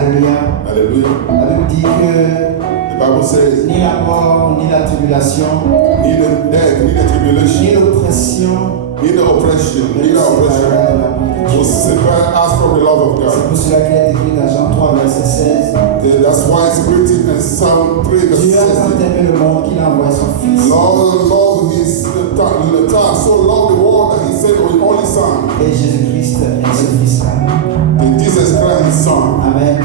Alléluia. Hallelujah. La Bible dit que The Bible says, ni la mort, ni la tribulation, neither death, neither tribulation, ni l'oppression neither oppression, ne neither nous oppression séparera de l'amour de will Dieu. separate us from the love of C'est God. pour cela qu'il est écrit dans Jean 3, verset 16. That's why it's written in Psalm 3, verse Dieu a tant 16. aimé le monde qu'il a envoyé son Fils. Lord is the time, so loved the world that he sent his only son. Et Jésus-Christ est ce Fils-là. And Jesus Christ, his son. Amen.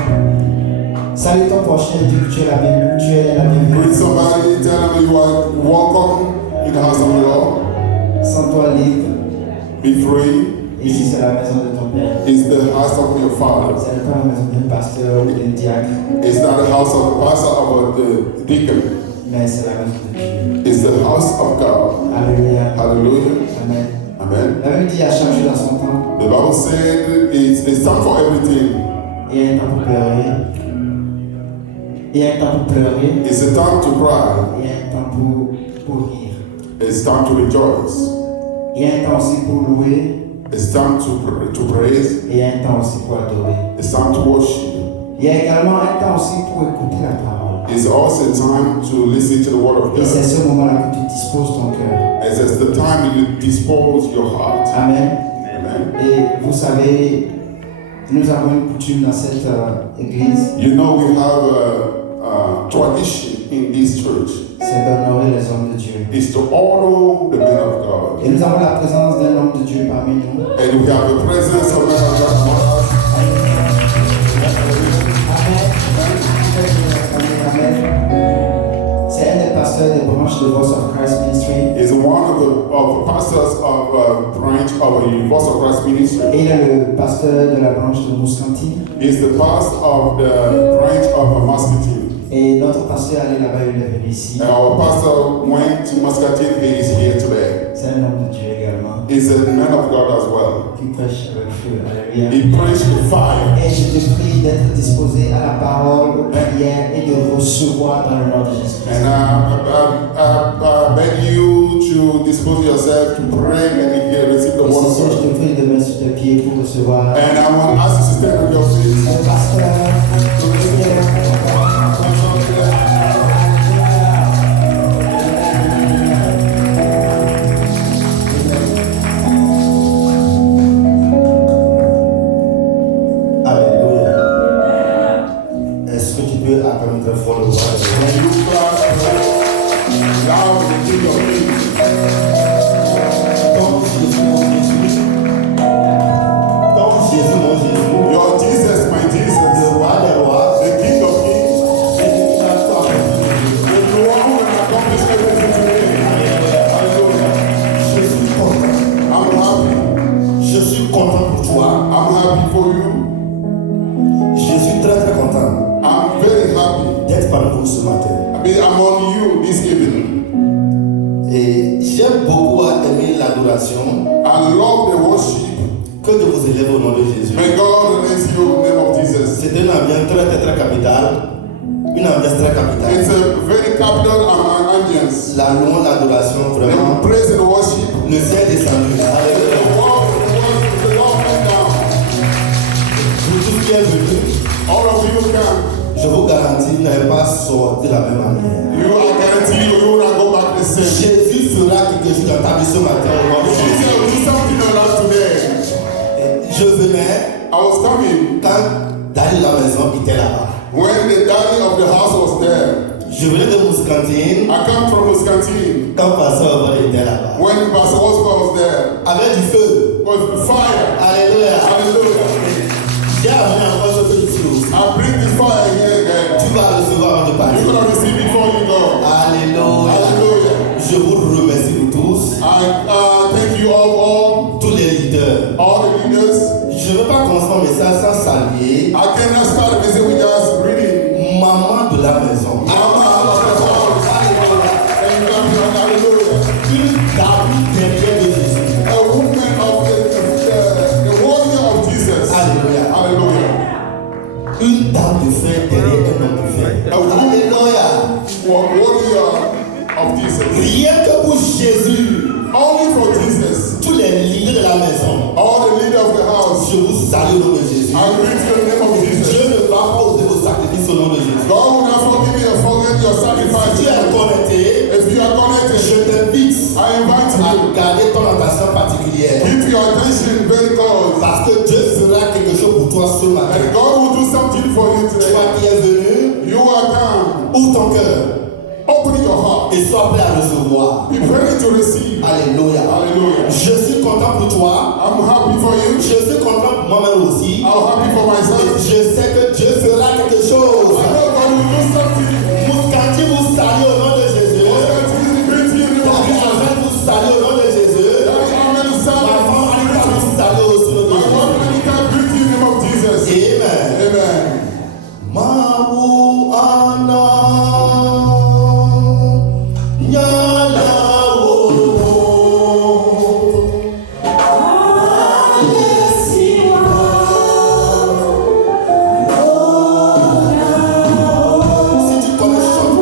Salut ton prochain, dis que tu es la bienvenue. Greet somebody, tell them you are welcome in the house of the Lord. Sens-toi libre. Be free. Ici, c'est la maison de ton Père. It's the house of your father. Ce n'est pas la maison d'un pasteur ou d'un diacre, It's not the house of the pastor or the deacon. mais c'est la maison de Dieu. It's the house of God. Alléluia. Hallelujah. Amen. Amen. La Bible dit a changé dans son temps. The Bible said it's time for everything. Il y a un temps pour pleurer. Il y a un temps pour pleurer. It's a time to cry. Il y a un temps pour rire. It's time to rejoice. Il y a un temps aussi pour louer. It's time to praise. Et il y a un temps aussi pour adorer. It's time to worship. Il y a également un temps aussi pour écouter la parole. It's also time to listen to the word of Et c'est God. ce moment-là que tu disposes ton cœur. As it's the time you dispose your heart. Amen. Amen. Et vous savez, nous avons une coutume dans cette église, You know we have a tradition in this church. c'est d'honorer les hommes de Dieu. Is to honor the men of God. Et nous avons la présence d'un homme de Dieu parmi nous. And we have the presence of men of God among us. Amen. C'est un des pasteurs des branches de Voice of Christ Ministry. Is one of the pastors of branch of the Voice of Christ ministry. Et il est le pasteur de la branche de Mouscanti. He's the pastor of the branch of Muscatine. Et notre pasteur allé là-bas, il est venu ici. And our pastor went to Muscatine. He is here today. C'est un homme de Dieu également. He's a man of God as well. Qui prêche avec feu. Alléluia. He preached the fire. Et je te prie d'être disposé à la parole, aux prières et de recevoir dans le nom de Jésus-Christ. And I beg you to dispose yourself to pray and receive the Et word ce soir, of je God. te prie de mettre sur tes pieds pour recevoir. And I want to ask you to stand on your feet. Le pasteur, Alléluia. Est-ce que tu peux acclamer très fort le roi? When you clap loud and give your feet. Comme Jésus, mon Jésus. Comme Jésus, mon Jésus. Your Jesus, my Le Jesus, roi des rois. the King of Kings, Celui qui a tout accompli. the one who has accomplished everything today. Hallelujah. Je suis content. I'm happy. Je suis content pour toi. I'm happy for you. Je suis très très content I'm very happy. d'être parmi vous ce matin. I mean, I'm on you this evening. Et j'aime beaucoup aimer l'adoration. I love the worship. Que Dieu vous élève au nom de Jésus. May God raise you in the name of Jesus. C'est une ambiance très très très capitale. Une ambiance très It's capitale. a very capital ambience. La louange, l'adoration, vraiment, The praise and worship. le ciel est descendu. The Alléluia. Lord came down. Pour tous qui est venu, All of you can. je vous garantis, vous n'allez pas sortir de la même manière. You are guaranteed you will not go back the same. Jésus fera quelque chose dans ta vie ce matin au nom de Jesus Jésus. will do something in your life today. Je venais, I was coming quand Dali la maison était là-bas. when the daddy of the house was there. Je venais de Mouscantine, I come from Wisconsin quand Pasteur Obal était là-bas. when Pastor Oscar was there. Avec du feu. With fire. Alléluia. Hallelujah. J'ai amené encore ce feu ici aussi. I bring the fire here again. Tu vas recevoir avant de partir. You're going to receive before you go. Alléluia. Hallelujah. Je vous remercie vous tous, I thank you all, tous les leaders. all the leaders. Je ne veux pas commencer mon message sans saluer I cannot start the message with just reading. maman de la maison. Mama of the house. And hallelujah. Une dame derrière de Jésus. A woman of the warrior of Jesus. Alléluia. Hallelujah. Une dame de fer derrière un homme de fer. Alléluia. Warrior of Jesus. Rien que pour Jésus. Only for Jesus. Tous les leaders de la maison. All the leaders of the house. Je vous salue au nom de Jésus. I greet you in the name of Jesus. Dieu ne va pas toi ce matin. And God will do something for you today. Toi qui es venu, You are down. ouvre ton cœur Open your heart. et sois prêt à recevoir. Be ready to receive. Alléluia. Hallelujah. Je suis content pour toi. I'm happy for you. Je suis content pour moi-même aussi. I'm happy for Et myself. je sais que Dieu fera quelque chose. I know God will do something. Mouscati vous salue au nom de Jésus. Amen vous salue au nom de Jésus. Ma femme Anita vous salue aussi au nom de Jésus. Amen. Amen. Mabu ana nyala wo. Si tu connais ce chant,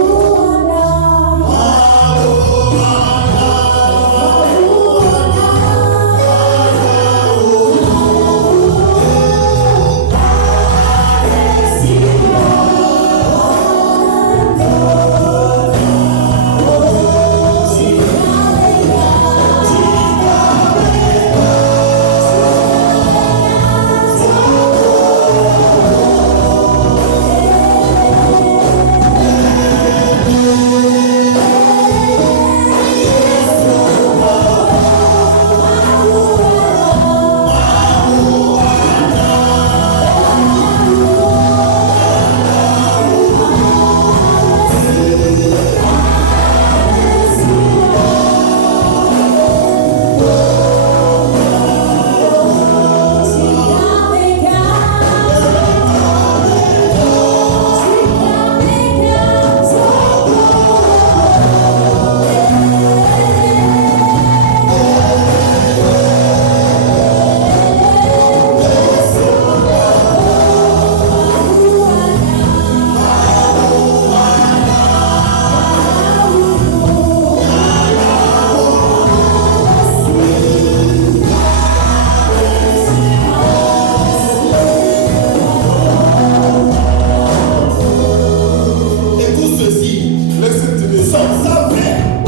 écoute ceci. Listen to this. Psaume 120.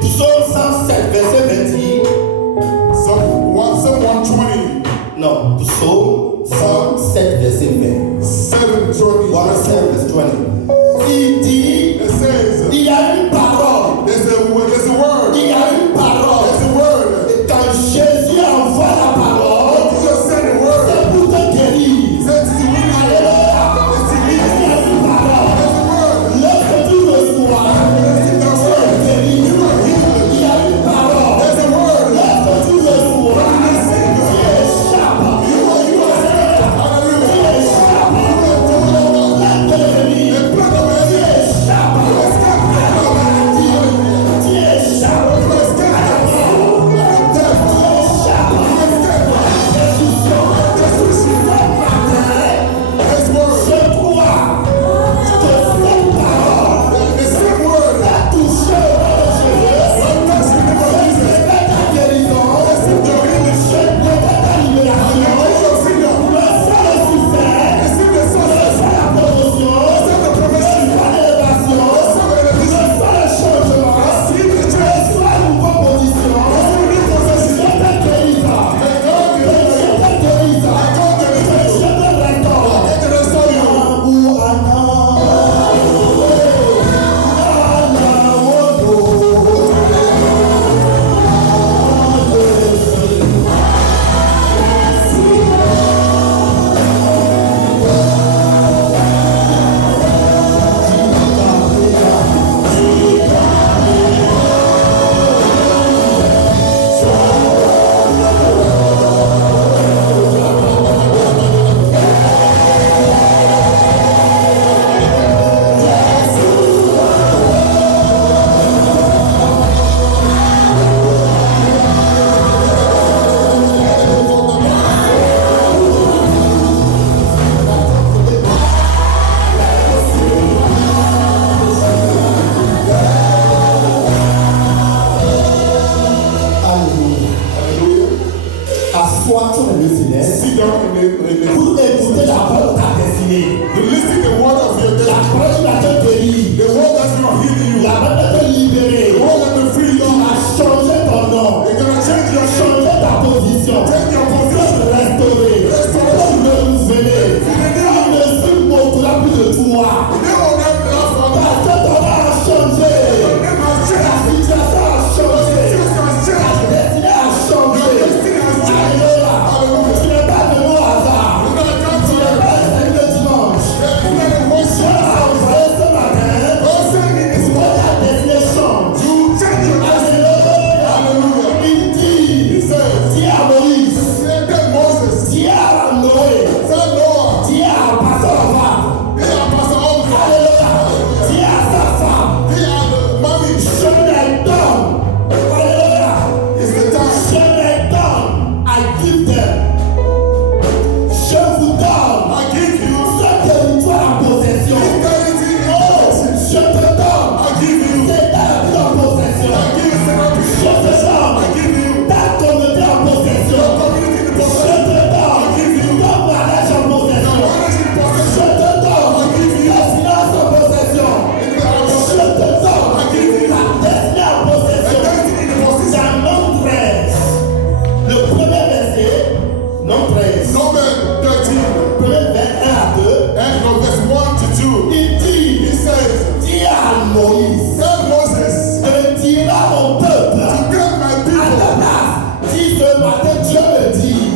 Psaume 107, verset 20. Psalm 120. Non, Psaume 107, verset 20. 720. 107, verset 20. Il dit, It says, il y a une parole. there's a word. Il y a une parole. There's a word. Et quand Jésus envoie la parole, Jesus said the word. c'est pour te guérir. Said to the women, Alléluia. it's the Il y a une parole. There's a word. Lorsque tu reçois, tu es guéri. Il y a une parole. There's a word. Lorsque tu reçois, tu échappes. Tu échappes. Tu échappes. Take your position. Restaurer. Numbers 13, verset 1 à 2, and from verse 1 to 2, il dit, he says, dis à Moïse, tell Moses ne dira mon peuple, to tell my people, Ananas, dis ce matin, Dieu me dit,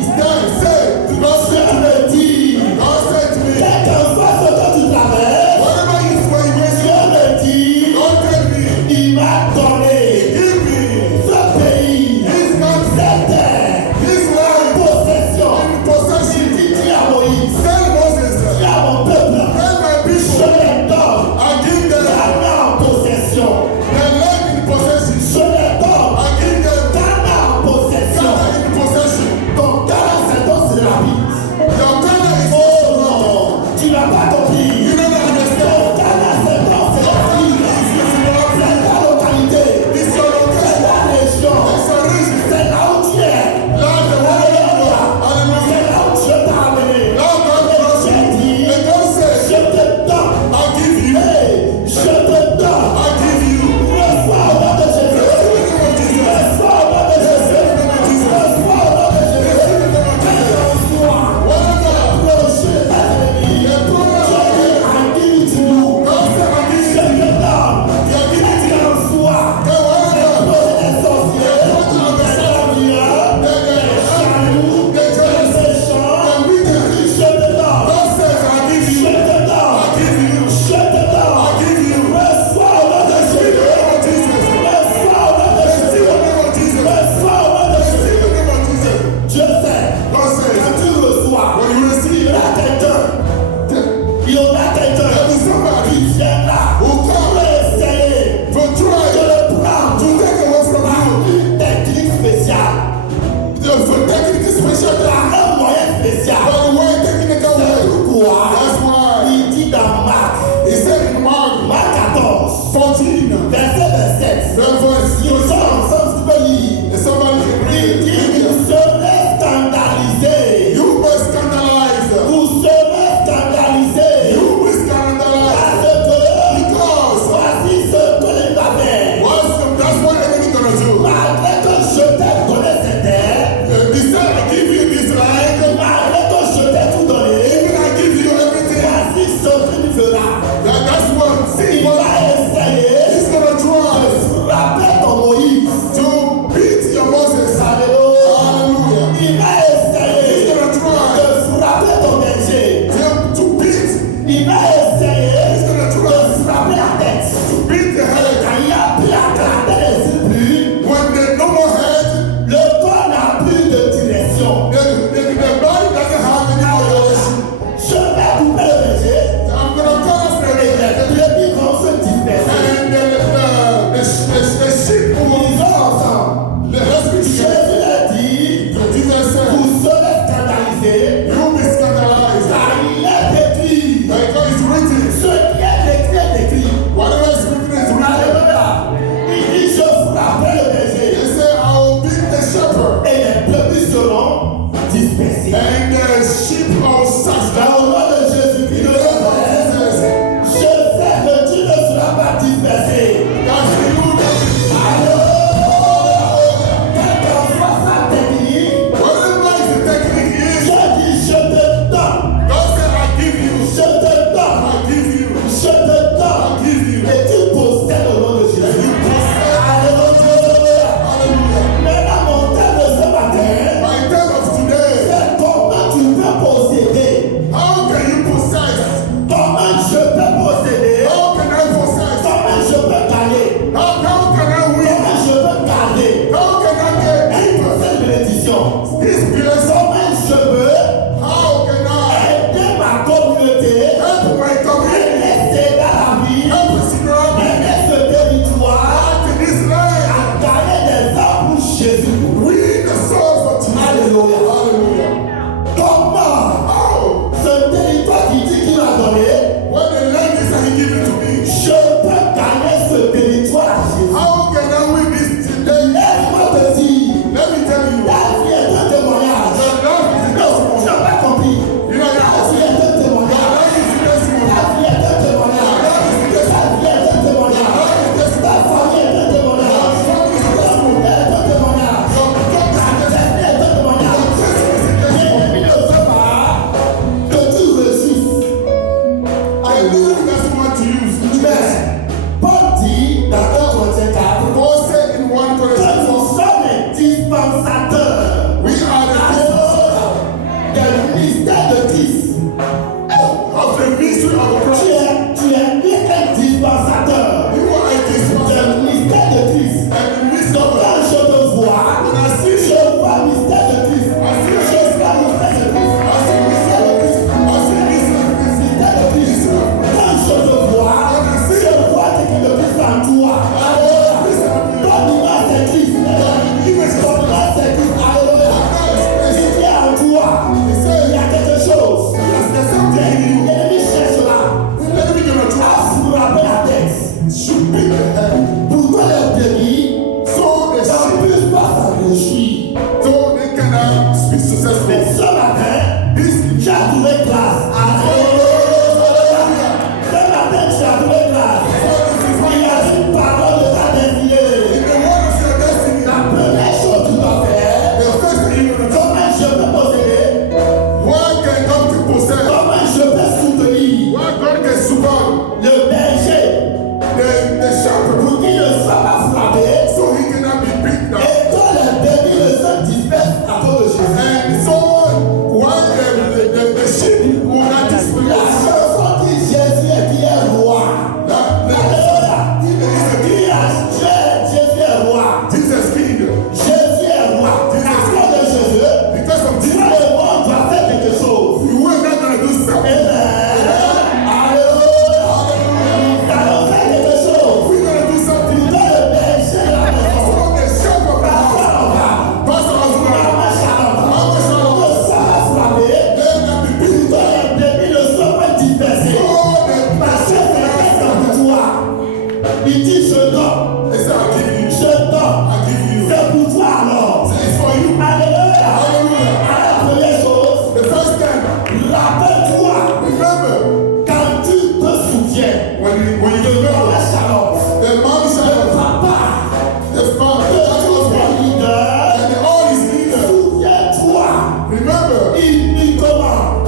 say to God, Dieu me dit, God said to me, quel que soit ce que tu traverses, whatever you swear, Dieu me dit, God tell me, il m'a donné give me ce pays, this country, cette terre, this land, possession. in possession. Il dit, dis à Moïse, Tell Moses, dis à mon peuple, tell my je people, les donne I give them Ghana en possession. the land in possession. Je les donne I give them Ghana en possession. Ghana in possession. Donc Ghana, c'est donc c'est la vie. Your Ghana is Oh non, tu n'as pas compris. you don't understand. Donc Ghana, c'est donc c'est la vie. C'est la localité. It's your C'est location. la région. It's a reason. C'est là où tu es. Lord, the word of God. Hallelujah. C'est là où Dieu t'a amené. Lord, God bless J'ai you. dit, And God says, je te donne. I give you. Hey, je te donne. I give you. Reçois au nom de Jésus. Reçois au nom de Jésus. Reçois au nom de Jésus. Que l'on soit. Whatever Christ. of the mystery of Christ. Tu es un dispensateur You are a dispenser. du mystère de Christ. And the mystery Donc of quand je te vois, When I see you, je vois le mystère de Christ. I see you. Je vois le mystère de Christ. I see mystery of Christ. I see mystery of Christ. Mystère de Christ. Quand je te vois, je vois quelqu'un de Christ en toi. Ton image c'est Christ. Ton image c'est Christ. Alléluia. Il est en toi. Il y a quelque chose. L'ennemi cherche là. L'ennemi de notre À frapper la tête. should be the head. Pour que les brebis So they ne should puissent pas s'enrichir. so they can speak successful. Mais ce matin, tu as trouvé grâce. Alléluia. Ce matin, tu as trouvé grâce. Il y a une parole de ta destinée. In the word of your destiny, La première chose que tu dois faire, the first thing you will do, comment je peux posséder, what can God to possess? comment je peux soutenir What God can support? le berger The shepherd, pour qu'il ne soit pas frappé so he cannot be beaten down. et quand les brebis ne se dispersent à cause de Jésus. And so while the sheep will not La disperse, chanson dit Jésus est qui est roi. Alléluia. Jésus est roi. Jesus King, Jésus est roi. À cause de Jésus, because of Dieu Jesus, le monde doit faire quelque chose. you were not going to do something. Amen. Alléluia. Nous allons faire quelque chose. We're going to do Nous something. allons le berger la maison. So the shepherd, Pasteur Oba. Pastor Osman, Maman Charlotte. Mama Charlotte, Ne sois pas frappé. they can be beaten Pour que down. les brebis ne soient pas dispersés. Parce que c'est question pour toi. Il dit je donne. They say, I'll give you. Je donne. I'll give you. C'est pour toi alors. It's for you. Alléluia. Hallelujah. À la première chose, The first time, rappelle-toi remember, quand tu te souviens when you de remember, Mama Charlotte, the mom le Charlotte, papa, the father, de that tous was les one, leaders, and all his leaders. souviens-toi Remember, uniquement,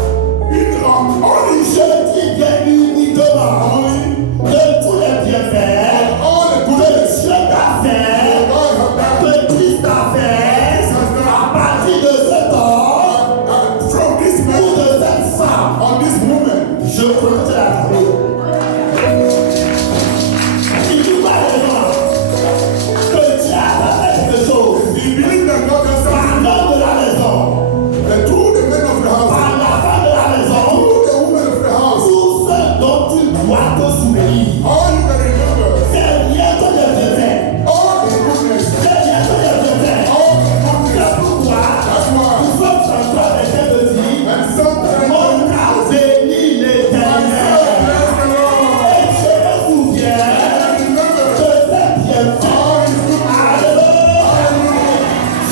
only je dis bien uniquement, de tous les bienfaits all the que goodness Dieu t'a fait, God has done que Christ t'a fait, à partir de cet homme from this ou man de cette femme. on this woman. Je prononce la parole. Si tu vois les gens que Dieu a fait quelque chose, He believed that God has par done l'homme de la maison, and through the men of the house, par la femme de la maison, through the woman of the house, tout ce dont tu dois te souvenir, all you can remember, c'est rien que des bienfaits. all the goodness, C'est rien que des bienfaits. all the goodness. C'est pourquoi That's why. nous sommes en train de dire, And sometimes on a béni I l'Éternel. bless the Lord. Et je me souviens And remember de ces bienfaits. all his goodness. Alléluia.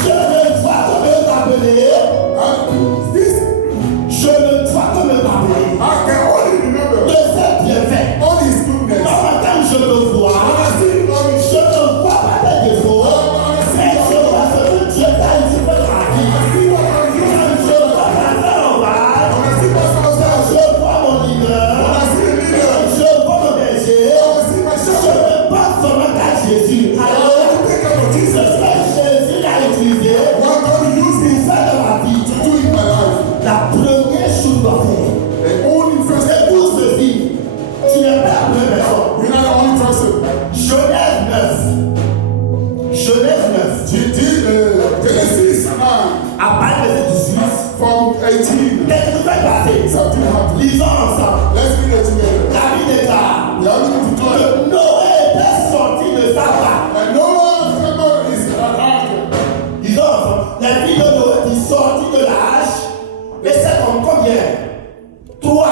Je ne dois que me rappeler. And this, Je ne dois que me rappeler I can only remember de ces bienfaits. all his goodness. Quand je te vois, When I see all his je ne vois pas tes défauts, mais je vois ce que Dieu t'a dit de ta vie. I see what I'm doing. Quand je vois ta sœur en bas, When I see Pastor quand Osman, je vois mon leader, when I see the leader, quand je vois mon berger, when I see my je shepherd, ne pense seulement qu'à Jésus. I Alléluia. want to think about Ce Jesus. que Jésus a utilisé What God used me pour faire de ma vie. to do in my life. La première chose à faire, The only first c'est step. pour ceci. Tu n'es pas la première personne. We're not the only person. Genèse 9. Genèse 9. Genesis 9 À partir de verset 18. from 18. Qu'est-ce que tu fais passer? Something happened. Lisons ensemble. Let's read it together. La Bible déclare The Bible declares, que Noé était sorti de sa barque. and Noah remember is an ark. Lisons ensemble. La vie de Noé qui sortit de l'arche. Et c'est comme combien? 3.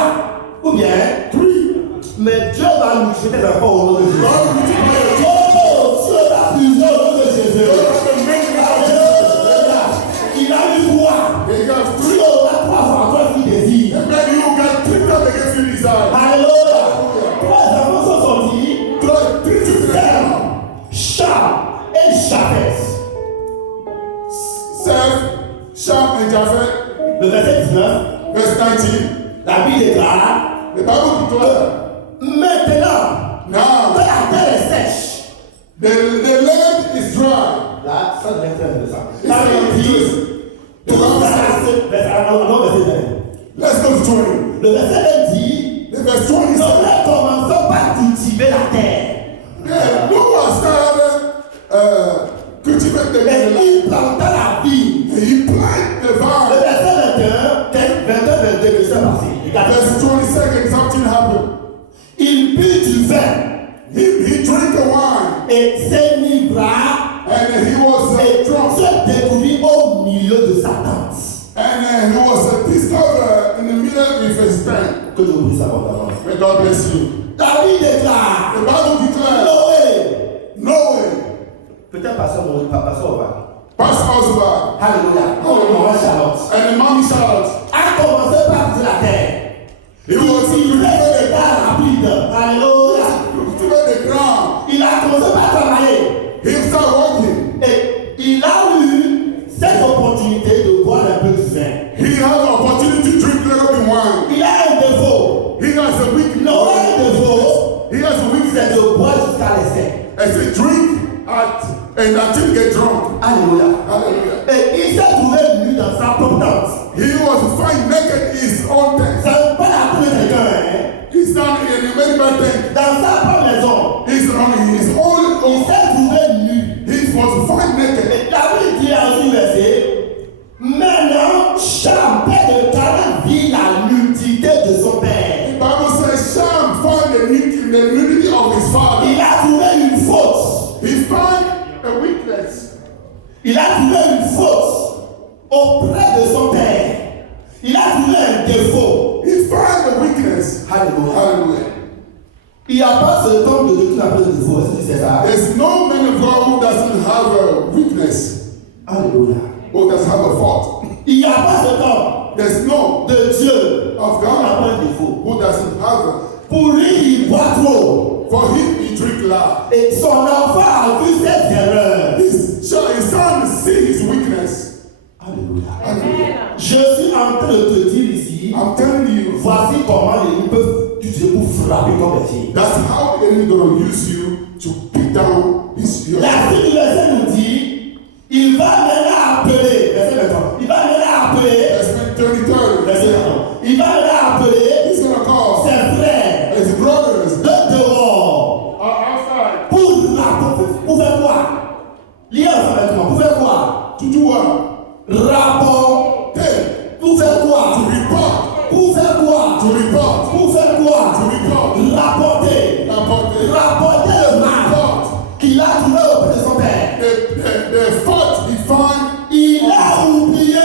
Ou bien 3. Mais Dieu va nous jeter encore au nom de Jésus. God will declare, Oh, Dieu va puiser au nom de Jésus. Alléluia. Il a eu 3. they got Tu 3. auras 3 fois toi qui désires. And then you got 3 times against your desire. Alléluia. 3 enfants sont sortis. 3 children. Cham et Japheth. Seth, Shem, and Japheth. Le verset 19. Verse 19. La Bible déclare The Bible declares, maintenant que now la terre est sèche. the land is dry. Là, ça devient très intéressant. It's La Bible dit to tout ça, verset 20. Let's go to Genesis 20. Le verset 20 dit, The verse 20 says, Noé commença par cultiver la terre. yeah, Noah started cultivating the Et land. il planta la vigne. He planted the Le vine. verset 22, que c'est passé. Regardez. Verse 22, something happened. Il but du vin He drank the wine et s'énivra and he was et drunk. se découvrit au milieu de sa tente. And he was discovered in the middle of his tent. Que Dieu puisse abondamment. May God bless you. La Bible déclare, The Bible declares, Noé, Noah, peut-être pasteur va. past husband, Alléluia. Maman Charlotte and the mommy child. a commencé par cultiver la terre. He was Il cultivating est rapide. Alléluia. the ground. Il a commencé par travailler. He started working. Et il a eu cette opportunité de boire un peu de vin. He had the opportunity to drink a little bit wine. Il a un défaut. He has a weakness. Noé a un défaut. He has a weakness. C'est de boire jusqu'à l'excès. As a drink and until get drunk. Alléluia. Hallelujah. Et il s'est trouvé nu dans sa propre tente. He was found naked in his own tent. Ça ne peut pas la trouver quelqu'un. He's not in a very bad tent. Dans sa propre maison. He's on his Il own. s'est trouvé nu. He was found naked. Et la Bible dit dans un verset, maintenant, Cham, père de Canaan, vit la nudité de son père. The Bible says Shem found the nudity of his father. Il a trouvé une faute. He found a weakness. Il a trouvé une faute auprès de son père. Il a trouvé un défaut. He found a weakness. Alléluia. Hallelujah. Il n'y a pas ce temps de Dieu qui n'a pas de défaut. Est-ce que tu sais ça? There's no man of God who doesn't have a weakness Alléluia. or doesn't have a fault. Il n'y a pas ce temps There's no de Dieu of qui n'a God pas de défaut. who doesn't have a. Pour lui, il boit trop. For him, he drink loud. Et son enfant a vu ses erreurs. His son see his weakness. Alléluia. Hallelujah. Je suis en train de te dire ici, I'm telling you, voici comment les ennemis peuvent t'utiliser pour frapper comme les filles. that's how the enemy going to use you to beat down your. La suite du verset nous dit, il va maintenant appeler, verset 23, il va maintenant appeler, Verse 23. verset 23, il va maintenant appeler He's going to call ses frères his brothers de dehors outside pour faire quoi? Lié avec moi, pour faire quoi? to do what? Rapport. Hey, Pour faire to quoi? report. Pour faire quoi? To report. Pour faire quoi? To report. Rapporter. About the, Rapporter le mal qu'il a trouvé auprès de son père. the fault he found. Il a oublié.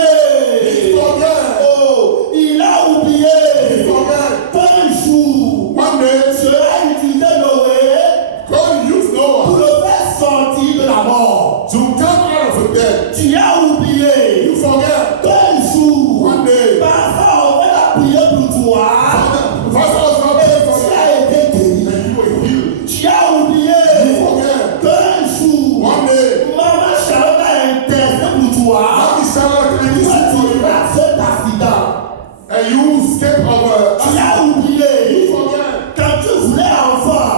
He forget. Oh, il a oublié. He forget. Qu'un jour, One day, Dieu a utilisé Noé God used pour Noah le faire sortir de la mort. to come out of the dead. Tu as oublié. You forget. Qu'un jour, One day, parfois on va prier pour toi. first husband prayed for Tu you, as été guéri. and you were healed. Tu as oublié. You forget. Qu'un jour, One day, maman Charlotte a intercédé pour toi. Mommy Charlotte and you Toi, said tu for you, rates cet accident. and you escaped of Tu as You oublié. forget. Quand tu voulais enfant,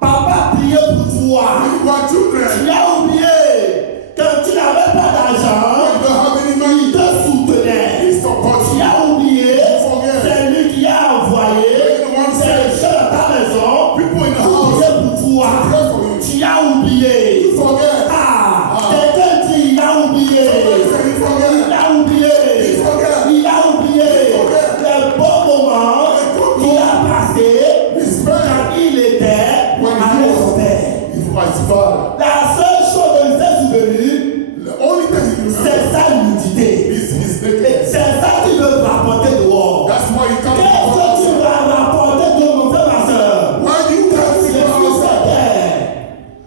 papa priait pour toi. You got children. Tu as oublié. Quand tu n'avais pas d'argent, You don't have any il money. te soutenait. He support Tu you. as oublié. forget. C'est lui qui a envoyé. C'est les gens dans ta maison. People in the Pour house prier pour toi. pray for you. Tu as oublié. You forget. Ah, quelqu'un dit il a oublié. Somebody say you Il forget. a oublié. You forget. Il a oublié les bons moments qu'il a passés His friend, quand il était avec son père. his wife's father. La seule chose dont il s'est souvenu, The only thing he remembers c'est sa nudité. is his Et nakedness. c'est ça qu'il veut rapporter dehors. That's why he comes Qu'est-ce to que the tu house. vas rapporter de mon frère, ma soeur? Why you Tu can't es see sur outside? cette terre.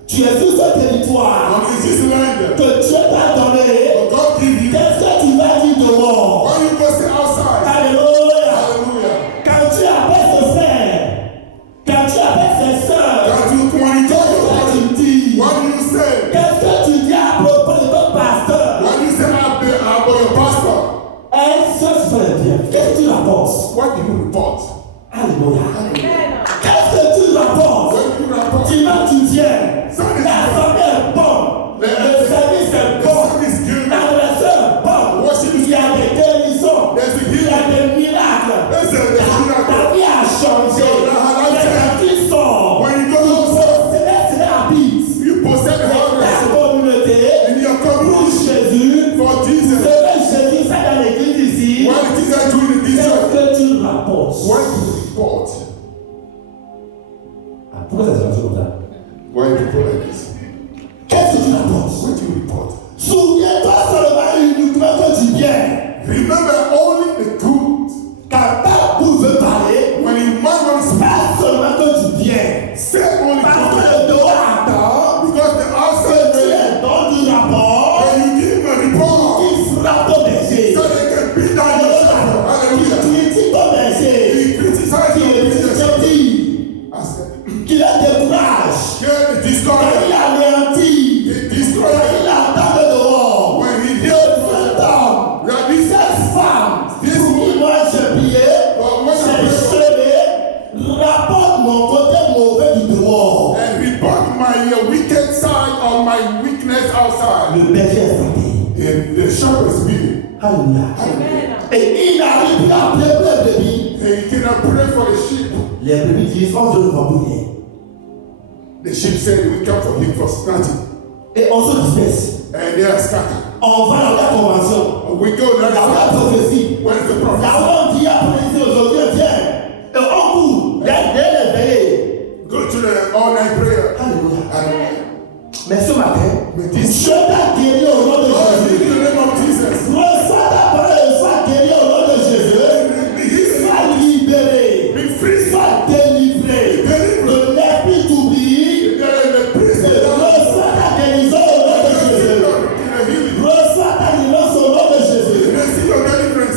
Tu es sur ce territoire On this land. que Dieu t'a donné. But God give you. Qu'est-ce que tu vas dire dehors? Why you go stay outside? Alléluia. Hallelujah. Quand tu appelles tes frères, quand tu appelles tes sœurs, When you talk qu'est-ce about que it, tu dis? what do you say? Qu'est-ce que tu dis à propos de ton pasteur? What do you say about your pastor? Un seul fait bien. Qu'est-ce que tu rapportes? What do you report? Alléluia. Qu'est-ce que tu rapportes? What do you report? Dimanche tu viens. La famille est bonne. Le service est bon. Service good. L'adresseur est bon. Worship Il is y a des guérisons. There's a Il y a healing. des miracles. rapportes. When you report, Pourquoi ça s'est passé comme ça? why people like this? Qu'est-ce que tu rapportes? What do you report? Souviens-toi seulement uniquement que du bien. Remember only the good. Quand ta bouche veut parler, When you mind want to speak, parle seulement que du bien. say only Parce que good. le dehors attend Because the que outside tu way, leur donnes du rapport, when you give them a report, il frappe ton berger. so they can beat down your shadow. Il Hallelujah. critique ton berger. He criticized Qu'il your est business. dit, I said, qu'il le décourage. yeah, the discouraged. Qu'il anéantit. The discouraged. Qu'il attend de dehors. When he hears Cet homme, that this cette femme, This- pour qui moi j'ai prié, But when c'est I chevé, rapporte mon côté mauvais du dehors. and report my wicked side or my weakness outside, Le berger est frappé. and the shepherd is beaten. Alléluia. Et il n'arrive plus à appeler les brebis. And he cannot pray for the sheep. Les brebis disent, on se va bien. The sheep said, we come for him for snatching. Et on se disperse. And they are scattered. On va dans la convention. We go Dans la there. prophétie. Where is the prophet? Là où on dit après ici aujourd'hui, viens. Et on court. Dès les veillées. Go to the all-night prayer. Alléluia. Hallelujah. Mais ce matin, Mais dis- je t'ai guéri au nom de Oh, Jésus. in the name of Jesus. Reçois ta parole et sois guéri au nom de Jésus. Be healed. Sois libéré. Be free. Sois délivré. De l'esprit d'oubli. The priest Et reçois ta guérison au nom de Jésus. Reçois ta délivrance au nom de Jésus.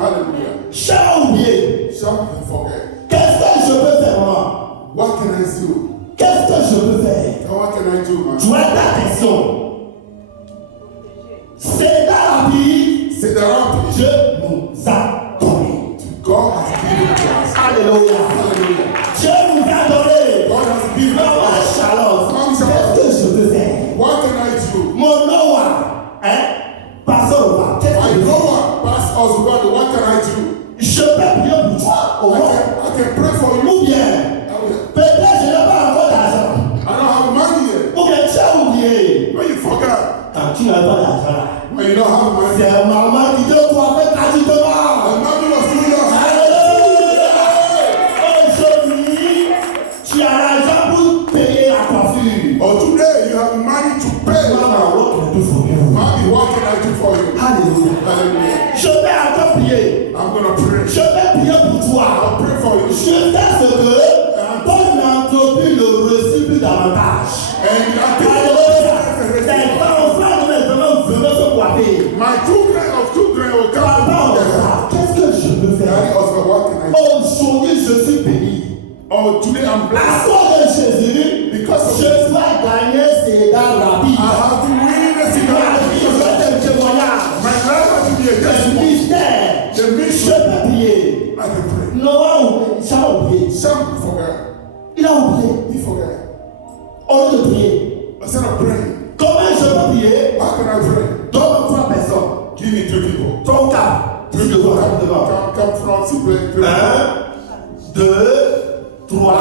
Hallelujah. J'ai oublié. Some forget. Qu'est-ce que je peux faire, moi? What can I do? Qu'est-ce que je peux faire? Now what can I do, man? Joins ta question. C'est dans la vie, Sit around. je nous a donné. God has given to us. Alléluia. Hallelujah. Dieu nous a donné. God has given Dans to ma us. challenge, qu'est-ce que je peux faire? What can I do? Mon Noah, pasteur Noah, qu'est-ce que I je peux faire? know pass us God. What can I do? Je peux prier pour toi, au moins. I can pray for you. Ou bien, peut-être je n'ai pas encore d'argent. I don't have money yet. Ou bien tu as oublié. When you forgot, Quand tu n'as pas d'argent là, when you don't have money, c'est maman qui te croit gratuitement. and mommy was doing your hand. Aujourd'hui, tu as l'argent pour payer la coiffure. Or today you have money to pay. Maman, what can I do for you? Mommy, what can I do for you? Alléluia. Hallelujah. Je vais encore prier. I'm gonna pray. Je vais prier pour toi. I'll pray for you. Je sais que ton entreprise ne reçoit plus davantage. And I Alléluia. think Tes enfants maintenant venez se coiffer. my children will come Papa, together. qu'est-ce que je peux Daddy, faire? also, what can I do? Aujourd'hui, je suis béni. Oh, today I'm À blessed cause de Jésus, because of je dois gagner ces dents rapides. I have to win the Ma cigar. vie doit être un témoignage. My life has to be a Le testimony. mystère, The je mission. peux prier. I can pray. Noah, il a oublié. Some forget. Il a oublié. He forget. Au lieu de prier. Instead of praying, Comment je peux prier? how can I pray? Donne 3 personnes. Give me 3 people. Ton cas. Three Plus people. devant. Come front, s'il vous plaît. Pray. 1, 2, 3,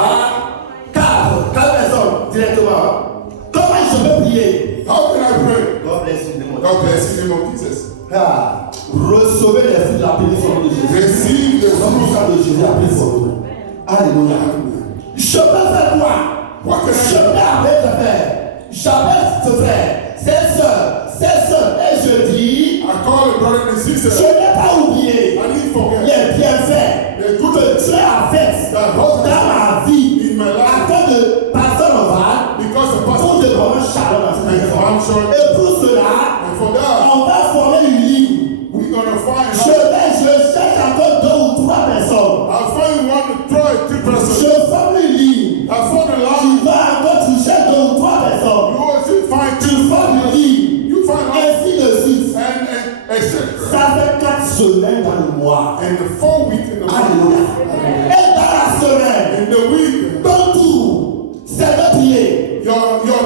4. 4 personnes directement. Comment je peux prier? How can I pray? God bless you. God bless you in the name of Jesus. Ah, recevez les fruits de la bénédiction de Jésus. Receive the Comme fruit. ça de Jésus a pris son nom. Alléluia. Je peux faire quoi? What can Je I peux appeler le frère. J'appelle ce frère. Ses soeurs. Et je dis, I call the brother and je sister. n'ai pas oublié I didn't forget. les bienfaits The good que Dieu a fait that dans God ma vie. in my life. Afin de passer Nova, Because the pour pastor de bonnes chaleurs dans cette maison. I'm sure. Et pour cela, And for that, on va former une ligne. we're gonna find Je cherche encore 2 ou 3 personnes. I'll find one to try 3 persons. Je forme une ligne. I found the Tu line. vas encore toucher 2 ou 3 personnes. You also find Tu 2. formes une ligne. You find out. Ainsi de suite. And etc. Ça fait 4 semaines dans le mois. And the 4 weeks in the Alléluia. month. Et dans la semaine, In the week, ton tour, c'est de prier. your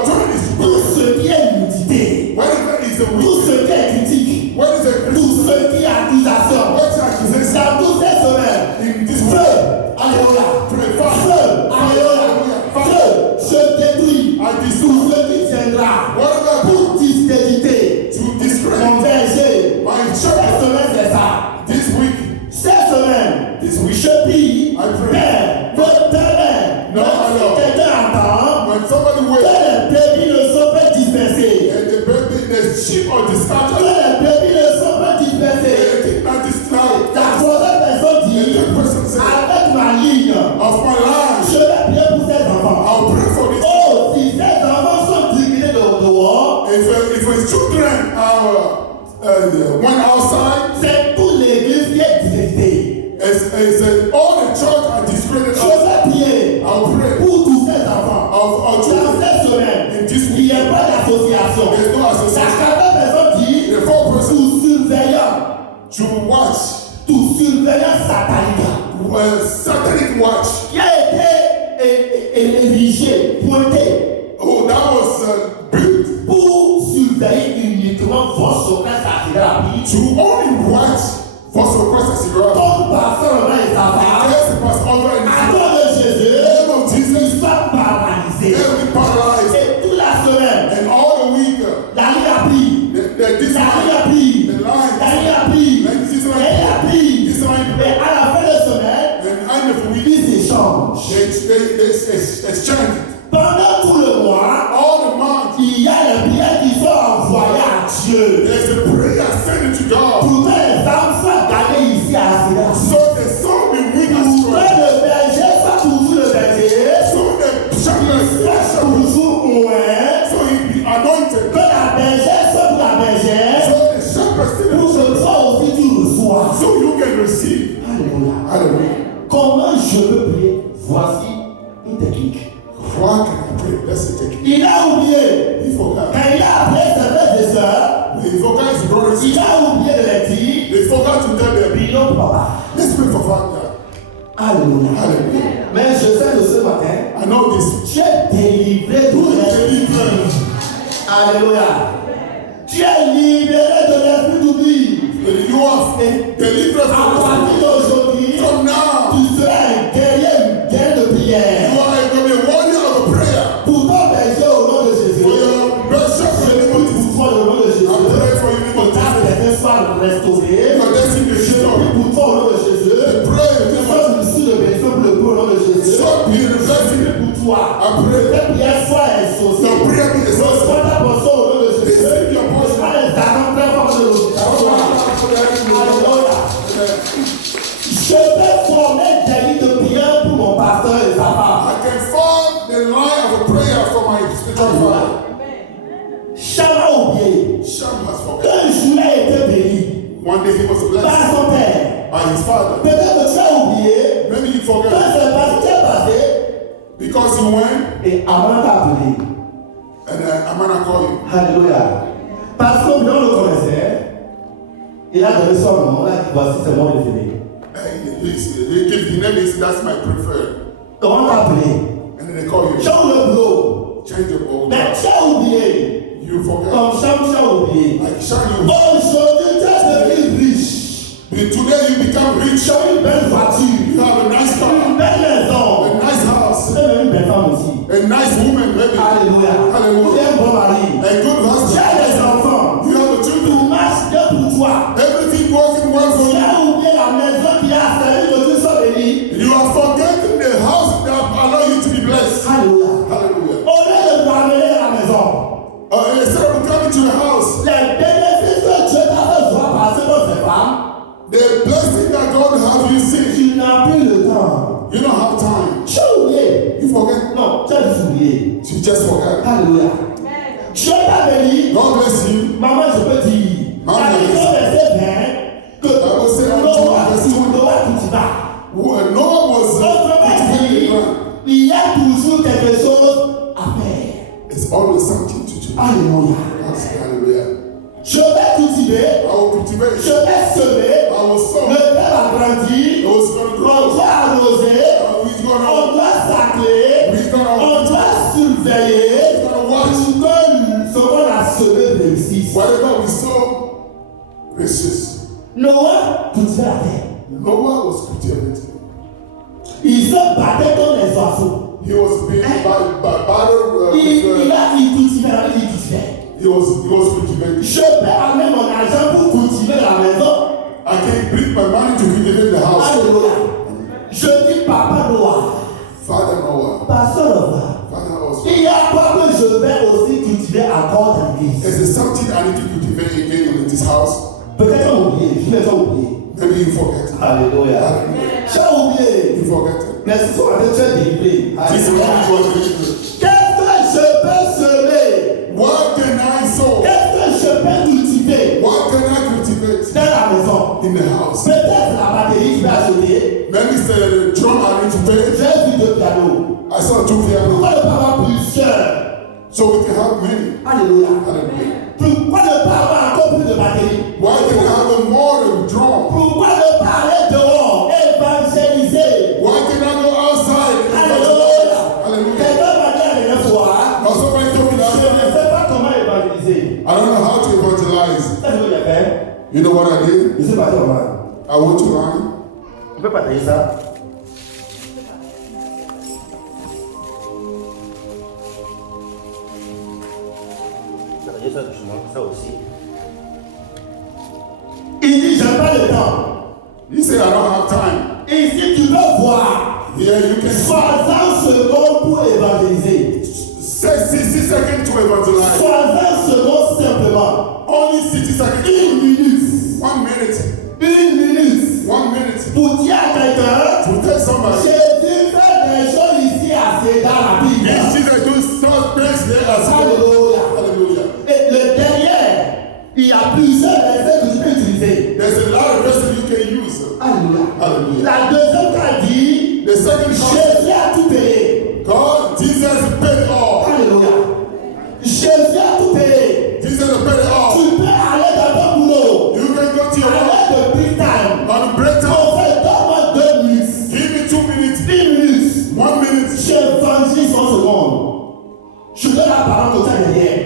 turn is to Tout pray. ce qui est nudité, Whenever is the tout week, ce qui est critique, when is the tout ce qui est accusation, what's the accusation? dans toutes ces semaines, In this feu, week, alléluia, pray feu, fast. alléluia, feu, je détruis I tout destroy ce qui viendra whatever pour discréditer to disgrace mon berger. my Cette church semaine, c'est ça. this week. Cette semaine, This this week. Je prie, I pray. Père, que demain, Non, alors. si quelqu'un attend, When somebody que waits les brebis ne sont pas dispersés. and the sheep are Que discarded, les brebis ne sont pas they dispersés. did not discard. La troisième personne The dit, third person said, avec ma ligne, of my life, je vais prier pour ces enfants. I'll pray for this. Oh, si ces enfants sont divinés dehors, If his children went outside, c'est toute l'église qui est discréditée. all the church are discredited. Je vais prier I'll pray pour tous ces enfants. of Dans children cette semaine, in this il week. n'y a pas d'association. There's no La association. quatrième personne dit, The fourth person tout surveillant, to watch, tout surveillant satanique, satanic watch. qui a été érigé, pointé, Oh, that was built pour surveiller uniquement votre secret sacré. to only watch for surprise and cigarette. Comme pasteur Romain et sa femme, Yes, it was over in à the cause de Jésus, name of Jesus. ils sont paralysés. Every paralyzed. Et toute la semaine, And all the week, la ligne a pris, this la ligne a line, pris, the la line, ligne a pris, like this elle line, a pris. this line, Et à la fin de la semaine, and end of the week, ils s'échangent. they exchange. Pendant tout le mois, All the month, il y a les prières qui sont envoyées à Dieu. there's a prayer sent to God. Pour que les âmes soient gagnées ici à Sénat. So the soul be win as Pour que well. le berger soit toujours le berger. So the shepherd Soit shall toujours loin. so he be anointed. Que la bergère soit pour la bergère. So the shepherd still Pour que toi aussi tu reçois. so you can receive. Alléluia. Hallelujah. Comment je peux prier? Voici une technique. Why can I pray? Let's take it. Il a oublié. He forgot. Quand il a appelé ses frères et sœurs, He forgot his brothers. il a oublié de les dire. They forgot to tell them. Prions pour papa. Let's pray for Father. Alléluia. Hallelujah. Mais je sais que ce matin, I know this. tu es délivré de l'esprit. Alléluia. Tu es libéré de l'esprit d'oubli. You are delivered À from partir d'aujourd'hui, From now, tu seras un guerrier, guerrier de prière. you are going to be a warrior of prayer. Pour ton berger au nom de Jésus. For your bishop, Je prie pour toi au nom de Jésus. I pray for you in the Pour name of ta Jesus. destin soit restaurée. Your destiny is Je prie restored. pour toi au nom de Jésus. I pray in the Que name soit of une source de bénédiction pour le peuple au nom de Jésus. So be the Je blessing. prie pour toi. I pray. Que ta prière soit exaucée. Your prayer be exauced. Reçois ta portion au nom de Jésus. Receive your portion. Reçois les annonces très fortes de l'auditoire. Alléluia. Je peux former des lignes de prière pour mon pasteur et sa femme. I can form the line of a prayer for my spiritual father. Cham a oublié Sham has forgotten. qu'un jour il a été béni One day he was blessed par son père. by his father. Peut-être que tu as oublié Maybe he que forgot c'est parce qu'il est passé because he went et avant t'a appelé. and I'm gonna call you. Alléluia. Parce qu'on le connaissait, il a donné son nom, on a dit voici c'est mon défilé. Hey, please, they give the name is that's my preferred. Donc on t'a appelé. And then they call you. Cham le boulot. Change your old Mais tu as oublié. You forget. Comme Cham, tu as oublié. Like Sham, you. Aujourd'hui, tu es devenu riche. Today you become rich. Tu as une belle voiture. You have a nice Une car, belle maison. a nice house, Tu as même une belle femme aussi. a nice woman, maybe. Alléluia. Tu Hallelujah. es un bon mari. A good Tu husband. as des enfants. You have a children. Tout marche bien pour toi. Everything working well for Tu you. as oublié la maison qui a servi de Dieu soit béni. You are forgetting the house that allow you to be blessed. Alléluia. Hallelujah. Au lieu de nous amener à la maison, Instead of coming to the house, les bénéfices que Dieu t'a fait voir passer dans ces femmes, the blessing that God has you see, tu n'as plus le temps. you don't have time. Tu as oublié. You forget. Non, tu as juste oublié. You just forget. Alléluia. Dieu t'a béni. God bless you. Maman, je peux dire. Maman, La Bible verset 20 que Bible said, Noah cultiva. Noah was Autrement dit, il y a toujours quelque chose à faire. it's always something to do. Alléluia. Hallelujah. Je vais cultiver, I will cultivate. je vais semer, I will sow. le terre va grandir, It was going to on grow. doit arroser, He's going on to doit sacler, He's gonna- on doit surveiller watch. pour que ce qu'on a semé réussisse. Whatever we sow, resist. Noah cultivait la terre. Noah was cultivating. Il se battait comme les oiseaux. He was being by battle. Il cultivait, il cultivait. He was cultivating. Je peux amener mon argent pour cultiver la maison. I can bring my money to cultivate the house. Alléluia. Alléluia. J'ai oublié. You forget it. Mais ce soir, tu es délivré. This Alléluia. morning was delivered. Qu'est-ce que je peux semer? What can I sow? Qu'est-ce que je peux cultiver What can I cultivate dans la maison? in the house? Peut-être la batterie, je vais acheter. Maybe it's the drum I need to play. J'ai vu deux pianos. I saw two pianos. Pourquoi ne pas avoir plusieurs? So we can have many. Alléluia. Hallelujah. Pourquoi ne pas avoir encore plus de batterie? Why can I have more than drum? Pourquoi ne pas aller dehors, évangéliser? Why can I go outside? and Alléluia. evangelize? Hallelujah. Quelqu'un m'a dit la dernière fois, Now somebody told me je ne that sais pas comment évangéliser. I don't know how to evangelize. Ça, c'est ce que j'ai fait. You know what I did? Je suis parti au Mali. I went to line. On peut partager ça. Partager ça doucement, ça aussi. Il dit, j'ai pas le temps. He said, I don't have time. Et si tu veux voir, Here you can 60 secondes pour évangéliser. say 60 seconds to evangelize. 60 secondes simplement. Only 60 seconds. Une minute. 1 minute. Une minute. 1 minute. Pour dire à quelqu'un, To tell somebody. Jésus fait des choses ici assez dans la Bible. Yes, Jesus do some things there as well. Alléluia. Hallelujah. Et le derrière, il y a plusieurs versets que tu peux utiliser. There's a lot of verses you can use. Alléluia. Hallelujah. La deuxième cas dit, The second part, Jésus a tout payé. God, Jesus paid it all. Alléluia. Jésus a tout payé. Jesus paid it all. Tu peux aller dans ton boulot. You can go to your work Avec le big time. on break time. On fait donne-moi 2 minutes. Give me 2 minutes. 1 minute. 1 minute. J'évangélise en seconde. Je donne la parole comme ça derrière.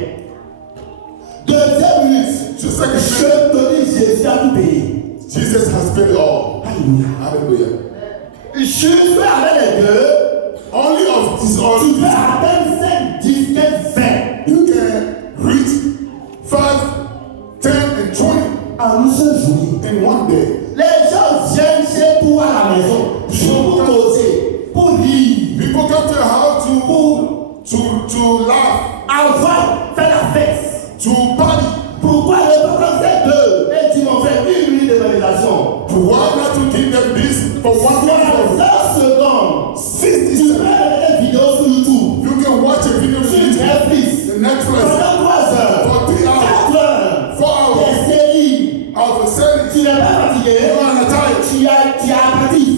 Deuxième minute. Two seconds. Je te dis, Jésus a tout payé. Jesus has paid it all. Alléluia. Hallelujah. Je peux avec les deux. Only of this all Tu peux atteindre 5, 10, 15, 20. you can reach 5, 10, and 20 En une seule journée. in one day. Les gens viennent chez toi à la maison pour causer, pour rire, People come to your house pour to laugh, avoir, faire la fête. to party. Pourquoi ne pas faire deux? Et tu m'en fais 1 minute d'évangélisation. Why not to give them this for 1 minute? 60 secondes. 60 Tu peux seconds. regarder des vidéos sur YouTube, You can watch a video sur video. Netflix, The Netflix pendant 3 heures, for 3 hours, 4 heures, 4 hours des séries. of a series. Tu n'es pas fatigué, You are tired. tu es attentif.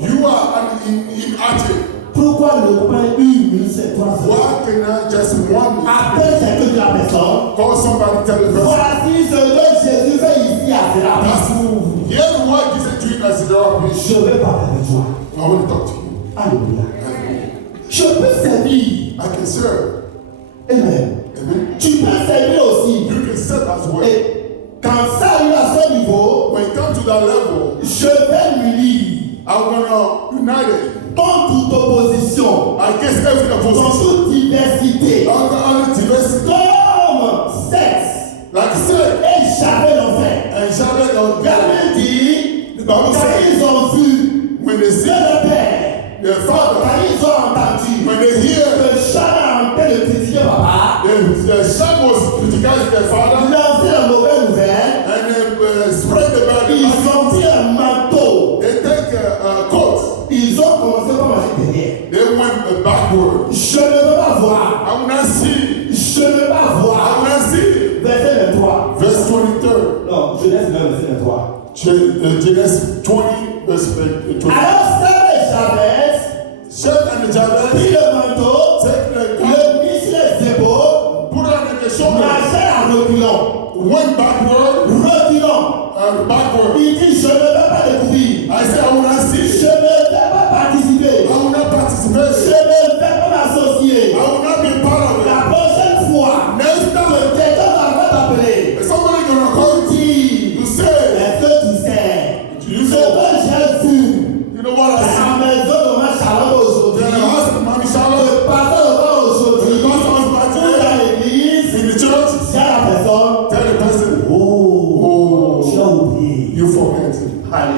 You are inactive. Pourquoi ne pas 1 minute, c'est 3 heures? Why cannot just 1 minute? Appelle quelqu'un de la personne. Call somebody, tell the person. Voici ce que Jésus fait ici à Thérapie. Here's what Jesus doing as a therapist. Je vais parler avec toi. I want to talk to you. Alléluia. Je peux servir. I can serve. Amen. Amen. Tu peux servir aussi. You can serve as well. Et quand ça arrive à ce niveau, When it comes to that level, je vais m'unir I'm gonna unite it dans toute opposition, against every dans opposition. toute diversité, Under diversity. comme sexe Like I said, et jamais l'enfer. and Jabez on La Bible dit, The quand Bible says, ils ont vu when they see le Père, their father, quand ils ont entendu when they hear que Chana en train de critiquer papa, their son was criticizing their father lancer la mauvaise nouvelle, and spread the bad ils news, ont pris un manteau, they take a coat, ils ont commencé par marcher derrière. they went backward. Je ne veux pas voir, I will not see. je ne veux pas I voir. will not see. Verset 23. Verse 23. Non, Genèse 9, verset 23. Genesis 20, verse 23. Alors Sarah et Jabez Shep and Jabez prit le manteau, take the coat, le mit sur les épaules, put it on their shoulders, marchait en reculant, went backward reculant. and backward. Il dit, je ne veux pas découvrir, I said, I will not je see. ne vais pas participer, I will not je participate. ne vais pas m'associer. I will not be part of La it. prochaine fois Next time, que quelqu'un va t'appeler, somebody gonna call you dis, to say, est-ce que tu sais you ce know, que j'ai vu you know what I à see? la maison de ma Charlotte aujourd'hui, Then the house of Mommy Charlotte, le pasteur de moi aujourd'hui, the pastor was back ou dans today l'église, in the church. si à la personne, Tell the person, oh, tu oh, as oublié. you forget it. Alléluia.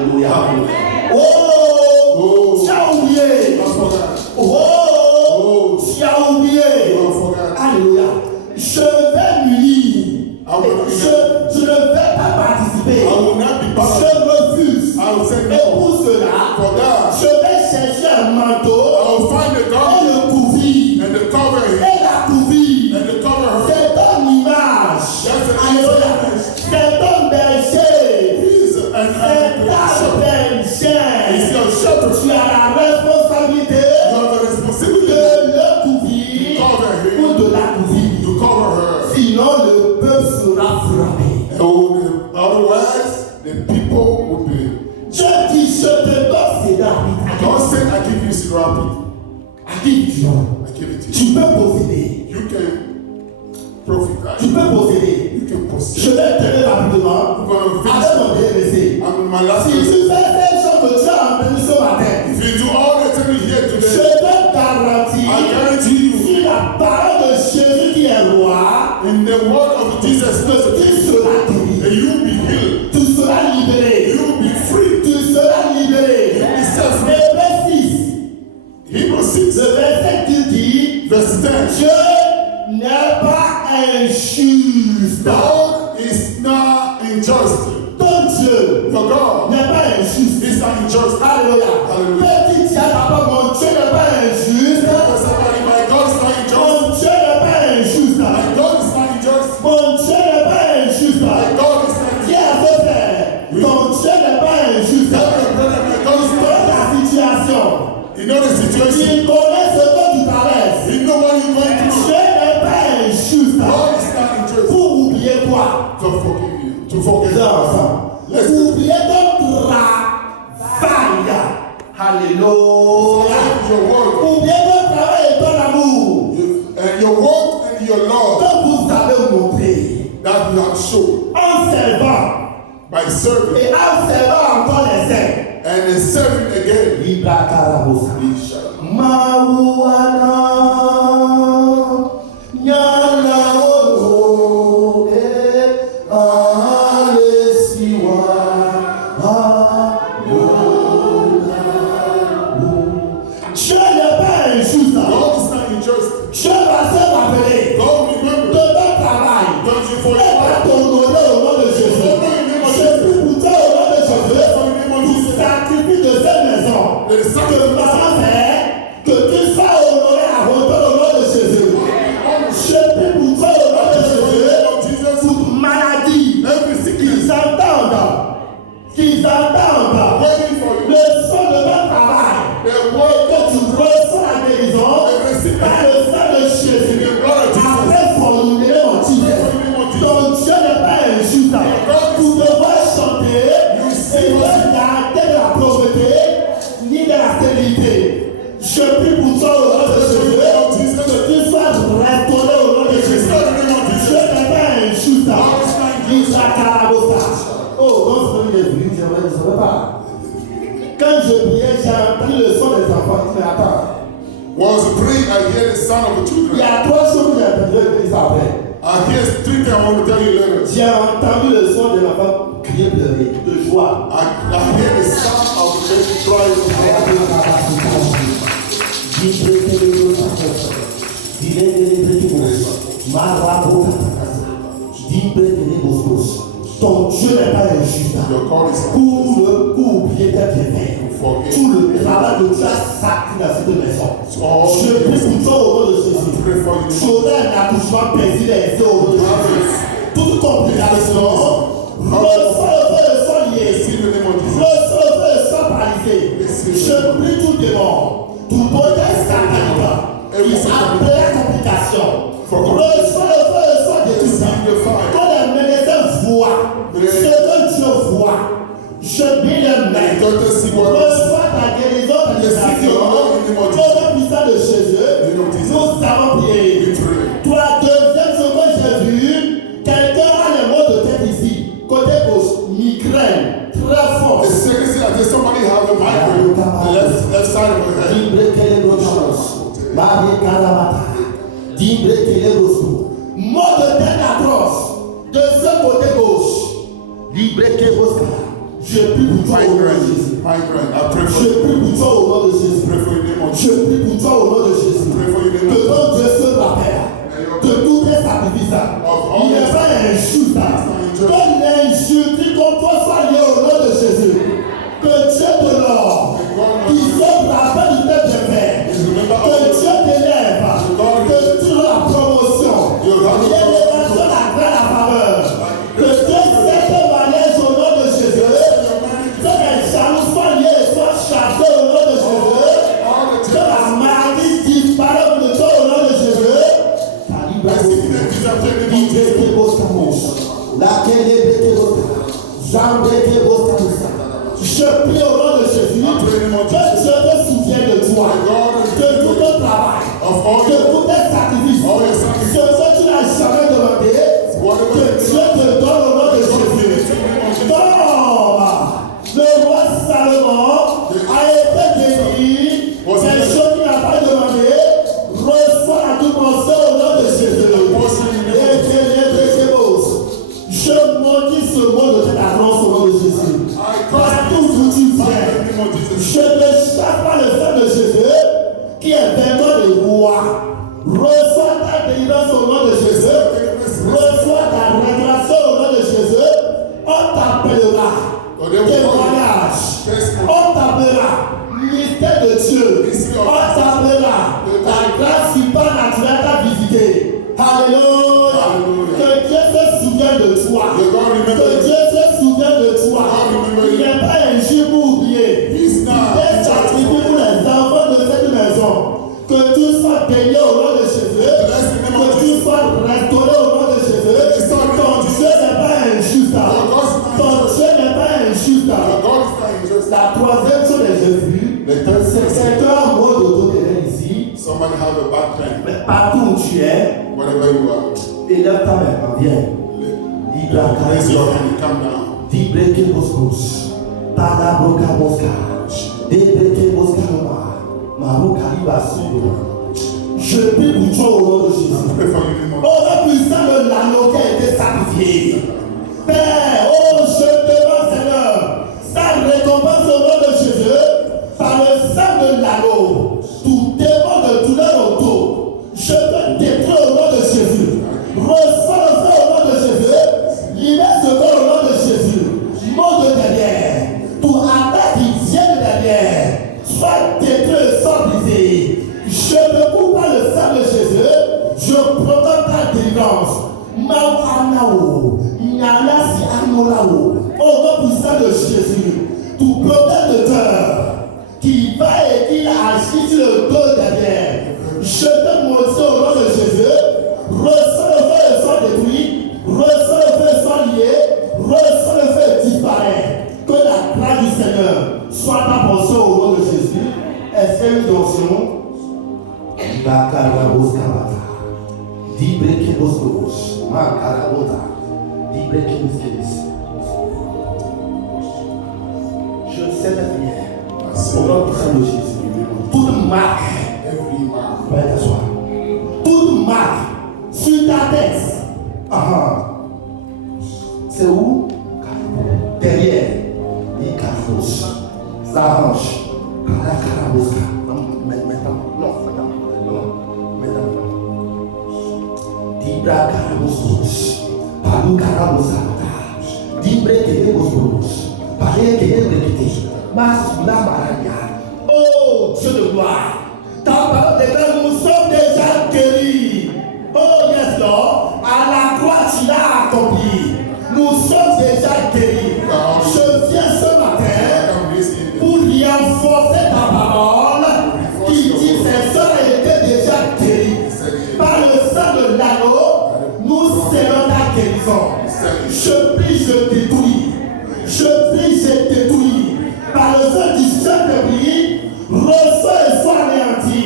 cela, For that, je vais chercher un manteau I will find the et garment le couvrir. and the covering Et la couvrir. and the cover her. C'est une image. Alléluia. C'est un berger. He's C'est an un berger. He's your shepherd. Tu as la responsabilité You have the de responsibility le couvrir cover him, ou de la couvrir. to cover her. Sinon, le peuple sera frappé. Otherwise, the people would be. Dieu dit, je te donne ces dards. God said, I give you Sirapi. À qui tu donnes? I give it to you. Tu peux posséder. You can profit that. Tu peux posséder. You can Je possess. vais te dire rapidement. I'm going to Avec finish. mon DMC. I'm in my last Si tu verse. fais ces choses que tu as entendues ce matin, If you do all the things here je today, te garantis, I guarantee you, si la parole de Jésus qui est roi, in the word of Jesus, tu seras guéri. that you will be healed. Tu seras libéré. You will be free. Tu seras libéré. You will be set free. Verset 6. Hebrews 6, Le verset qui dit, verse 10. Dieu n'est pas injuste. God is not unjust. Ton Dieu Your God n'est pas injuste. is not unjust. Alléluia. Alléluia. Petit Dieu, papa, mon Dieu n'est pas injuste. Tell somebody, my God is not unjust. Mon Dieu n'est pas injuste. My God is not unjust. Mon Dieu n'est pas injuste. My God is not Dis unjust. à ce frère, ton Dieu n'est pas injuste. Tell your brother, my God is Dans not. ta situation, You know the situation. il connaît ce que tu traverses. You know what you're going Dieu through. n'est pas injuste. God is not unjust. Pour oublier quoi? To forgive you. To forgive Les you. enfants. Let's Oublier ton travail. Alléluia. your work. Oublier ton travail et ton amour. And your work and your love Que vous avez montré that you have shown en servant by serving et en servant encore les saints. and in serving again. Libra Karabosa. He shall. Mauana Nyana Ono Alesiwa Dieu n'est pas injuste. God is not unjust. Dieu va se rappeler God de remember. ton travail. Don't you Et forget. va t'honorer au nom de Jésus. Je prie pour toi au nom de Jésus. Pour sacrifice de cette maison. The Que sacrifice. maman fait, que tu sois honoré à hauteur au nom de Jésus. Je prie pour toi au nom de Jésus. Toute maladie, qu'ils entendent Waiting for you. le son de ton travail. The word Que tu ressens la guérison par le sang de Jésus. Après formuler mon Dieu. Ton Dieu n'est pas injuste. Vous devez chanter et ne garder de la pauvreté ni de la stérilité. Je prie pour toi au nom de Jésus. Que tu sois restauré au nom de Jésus. Dieu n'est pas injuste. Lisa Karabosa. Oh, non, c'est une je ne savais pas. Quand je priais, j'ai entendu le son des enfants. Mais attends. was praying, I hear the sound of the Il y children. a trois choses que j'ai entendues après. I hear three things I want to tell you later. J'ai entendu le son de l'enfant crier, pleurer, de joie. I hear the sound of the baby crying. Ton Dieu n'est pas injuste. Your God is Pour le coup, bien fait. forgive. Tout le travail que tu as sacré dans cette maison. All Je prie pour toi au nom de Jésus. pray for you. J'aurai un accouchement paisible et au nom de Jésus. Toute complication, le sang lié. In the name of Jesus. Le sang paralysé. Je prie tout démon, tout poder satanique qui appelle la complication. Le sang de tout ça. Quand les médecins voient ce que Dieu voit, je mets les mains. Reçois ta guérison, ta libération. Au nom puissant de Jésus, nous avons prié. Toi, deuxième chose que j'ai vu, quelqu'un a les maux de tête ici, côté gauche, migraine, très fort. The second thing, I think somebody have a migraine. The left side of her head. Maux de tête atroce, de ce côté gauche. Je prie pour toi au nom de Jésus. Migraine. I pray for Je of Que Jesus. Dieu te souvienne de toi, de tout ton travail, de tous tes sacrifices, ce que tu n'as jamais demandé, que Dieu te donne au nom de Jésus. Le roi Salomon a été béni, ces choses qu'il n'a pas demandé, reçoit la toute mention au nom de Jésus. Je maudis ce monde de ta grâce au nom de Jésus. Partout où tu viens, je ne chasse pas le sang de Jésus qui est vainqueur des rois. Reçois ta délivrance au nom de Jésus. Reçois ta révélation au nom de Jésus. On t'appellera témoignage. On t'appellera mystère de Dieu. On t'appellera la grâce supernaturelle t'a visité. Alléluia. Que Dieu se souvienne de toi. Que Dieu se souvienne de toi. Il n'est pas un jour pour oublier. Il est sacrifié pour les enfants de cette maison. Que tu sois béni au nom de Jésus. Que tu sois restauré au nom de Jésus. Ton Dieu n'est pas injuste. Ton Dieu n'est pas injuste. La troisième chose que j'ai vue, c'est qu'un mot d'autorité ici. Somebody have a bad plan. Mais partout où tu es, Wherever you are, élève ta main, viens. raise your hand, come down. Dibreke Boscos, Tada Broca Bosca, Debreke Bosca Noma, Marouka Libasu. Je prie pour toi au nom de Jésus. Pray for you, Lord. Oh, le puissant de l'agneau qui a été sacrifié. Père, oh, je te demande, Seigneur, sa récompense au nom de Jésus, par le sang de l'agneau, tout démon de douleur autour, je te détruis au nom de Jésus. Reçois le feu au nom de Jésus. Libère ce corps au nom de Jésus. Mot de derrière. Tout attaque qui vient de derrière. Soit détruit, soit brisé. Je ne coupe pas le sang de Jésus. Je proclame ta délivrance. Mau Anao. Nyalasi Anolao. Au nom puissant de Jésus. Tout problème de cœur qui va et qui agit sur le dos derrière. Je te maudis au nom de Jésus. Reçois le feu et sois détruit. Reçois le feu et sois lié. Reçois le feu et disparaît. Que la grâce du Seigneur soit ta portion au nom de Jésus. Est-ce qu'il y a une onction? Bakarabos Kabata. Dibreke Boscos. Makarabota. Dibreke Boscos. Je sais la prière. Au nom de Jésus. Toute marque. Every man. Va t'asseoir. Toute marque sur ta tête. C'est où? Derrière. Les carros. La hanche. La carabosa. Maintenant. Non. Dibra carabos. Palu carabosa. Dibre que bos. Paré que brekete. Mas la maranya. Oh, Dieu de gloire. Ta parole déclare, nous sommes déjà guéris. Oh, yes, Lord. À la croix, tu l'as accompli. Nous sommes déjà guéris. Je viens ce matin pour renforcer ta parole qui dit ces sœurs étaient déjà guéries. Par le sang de l'agneau, nous serons ta guérison. Je prie, je détruis. Je prie, je détruis. Par le sang du Saint-Esprit, reçois et sois anéanti.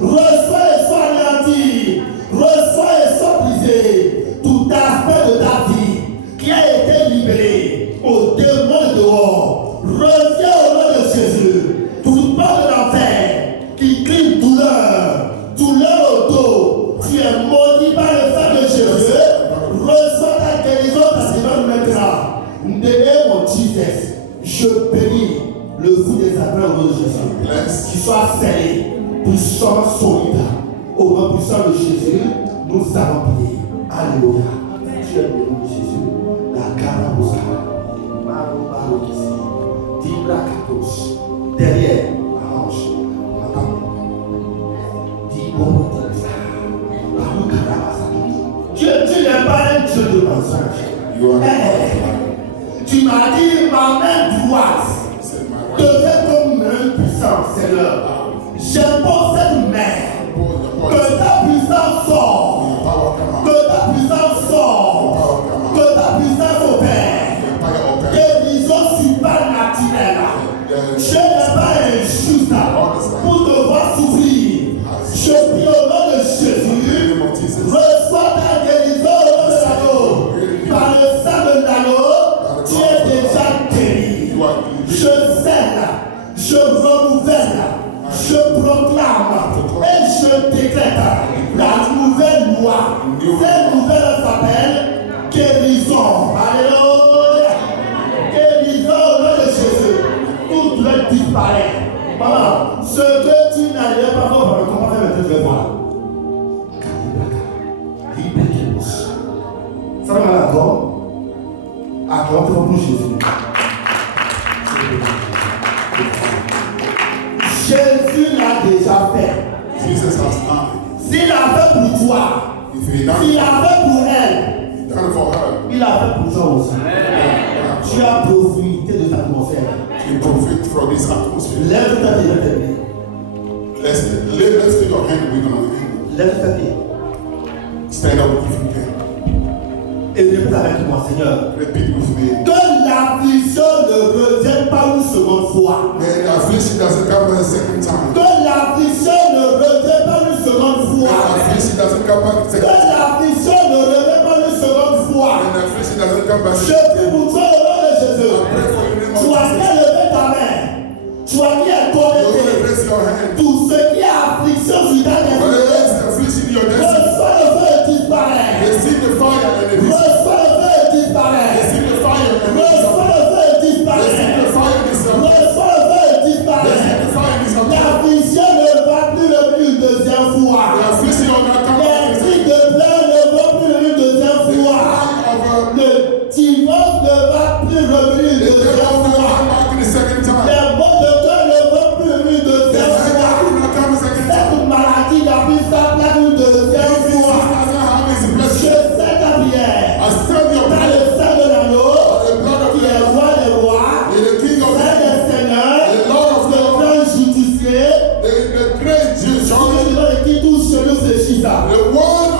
Reçois et sois anéanti. Reçois et sois brisé. Tout aspect de ta vie qui a été libéré au démon dehors. Reviens au nom de Jésus. Tout porte de l'enfer qui crie douleur. Douleur au dos. Tu es maudit par le sang de Jésus. Reçois ta guérison maintenant. Délai mon Jesus. Je bénis le vous des appels au nom de Jésus. Qu'il soit scellé, puissant, solide. Au nom puissant de Jésus, nous avons prié. Alléluia. Tu es béni, Jésus. La carabouska. Maro, maro, ici. Dibra katos. Derrière, la hanche. Dibo, Maro, carabasa. Tu n'es pas un Dieu de mensonge. Tu m'as dit, ma main droite devait comme main puissante, Seigneur. J'impose cette main. Que ta puissance sort. Que ta puissance sort. Que ta puissance opère. Guérison supernaturelle. Je n'ai pas un Je proclame et je décrète la nouvelle loi. Cette nouvelle s'appelle guérison. Alléluia. Guérison au nom de Jésus. Tout doit disparaître. Voilà. Ce que tu n'arrivais pas à voir, comment faire maintenant, je vais voir. Ça va d'accord? Accorde-toi pour Jésus. Jésus l'a déjà fait. Jesus has done S'il a fait pour toi, it. If he done s'il a fait pour elle, it, done it for her. il a fait pour toi aussi. Tu as profité de ta atmosphère. You profit from this atmosphere. Lève ta main. Let's take your hand. We're gonna end. Lève ta main. Stand up if you can. Et répète avec moi, Seigneur. Repeat with me. Que l'affliction ne revienne pas une seconde fois. May the affliction doesn't come back a second time. Que l'affliction ne revienne pas une seconde May fois. the affliction doesn't come back a Que second time. l'affliction ne revienne pas une seconde fois. May the affliction doesn't come back a Je second prie pour toi au nom de Jésus. time. Pray for you in the name Tu of as Jesus. bien levé ta main. Tu as bien You want to connecté. raise your hand. Tout ce qui est affliction sur ta Whatever destinée. is the affliction in your destiny, Reçois le feu et disparaît. receive the fire and it is. Reçois le feu et disparaît. Receive the fire and it is. Reçois le feu et Receive disparaît. the fire and it is. Reçois le feu et Receive disparaît. the fire and it is. L'affliction ne va plus revenir une deuxième fois. The affliction will not come Les back. cris de pleurs ne vont plus revenir une deuxième fois. Le divorce ne va plus revenir une The devil deuxième will not fois. come back in the second time. Les mots de cœur ne vont plus revenir une The deuxième devil fois. will not come a second time. Cette maladie n'a plus sa place une deuxième This fois. doesn't have his Je blessing. sais ta prière. I stand your Dans prayer. le sang de l'agneau, The blood of qui est the roi des rois, the king of Seigneur des seigneurs, the Lord of le lords, grand justicier, the great judge, celui qui touche celui fléchit ça. the one